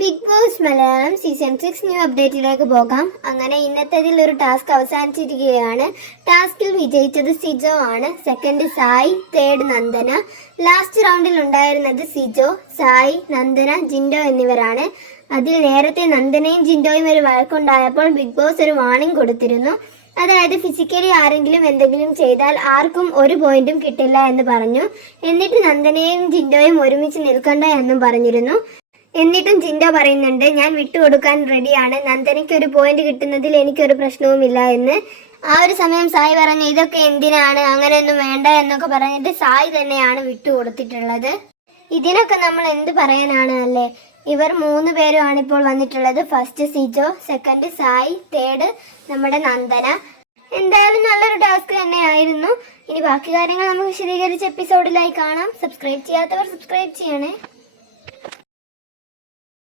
Big Boss Malayalam season 6 new അപ്ഡേറ്റിലേക്ക് പോകാം. അങ്ങനെ ഇന്നത്തേതിൽ ഒരു ടാസ്ക് അവസാനിച്ചിരിക്കുകയാണ്. ടാസ്കിൽ വിജയിച്ചത് സിജോ ആണ്. Second Sai, third Nandana. Last റൗണ്ടിൽ ഉണ്ടായിരുന്നത് സിജോ, സായി, നന്ദന, ജിൻഡോ എന്നിവരാണ്. അതിൽ നേരത്തെ നന്ദനയും ജിൻഡോയും ഒരു വഴക്കുണ്ടായപ്പോൾ ബിഗ് ബോസ് ഒരു വാർണിംഗ് കൊടുത്തിരുന്നു. അതായത് ഫിസിക്കലി ആരെങ്കിലും എന്തെങ്കിലും ചെയ്താൽ ആർക്കും ഒരു പോയിന്റും കിട്ടില്ല എന്ന് പറഞ്ഞു. എന്നിട്ട് നന്ദനയും ജിൻഡോയും ഒരുമിച്ച് നിൽക്കണ്ട എന്നും പറഞ്ഞിരുന്നു. എന്നിട്ടും ജിൻഡോ പറയുന്നുണ്ട്, ഞാൻ വിട്ടുകൊടുക്കാൻ റെഡിയാണ്, നന്ദനയ്ക്ക് ഒരു പോയിന്റ് കിട്ടുന്നതിൽ എനിക്കൊരു പ്രശ്നവുമില്ല എന്ന്. ആ ഒരു സമയം സായി പറഞ്ഞു, ഇതൊക്കെ എന്തിനാണ്, അങ്ങനെയൊന്നും വേണ്ട എന്നൊക്കെ പറഞ്ഞിട്ട് സായി തന്നെയാണ് വിട്ടുകൊടുത്തിട്ടുള്ളത്. ഇതിനൊക്കെ നമ്മൾ എന്ത് പറയാനാണ് അല്ലേ. ഇവർ 3 പേരുമാണ് ഇപ്പോൾ വന്നിട്ടുള്ളത്. First Sijo, second Sai, third നമ്മുടെ നന്ദന. എന്തായാലും നല്ലൊരു ടാസ്ക് തന്നെയായിരുന്നു. ഇനി ബാക്കി കാര്യങ്ങൾ നമുക്ക് വിശദീകരിച്ച എപ്പിസോഡിലായി കാണാം. സബ്സ്ക്രൈബ് ചെയ്യാത്തവർ സബ്സ്ക്രൈബ് ചെയ്യണേ.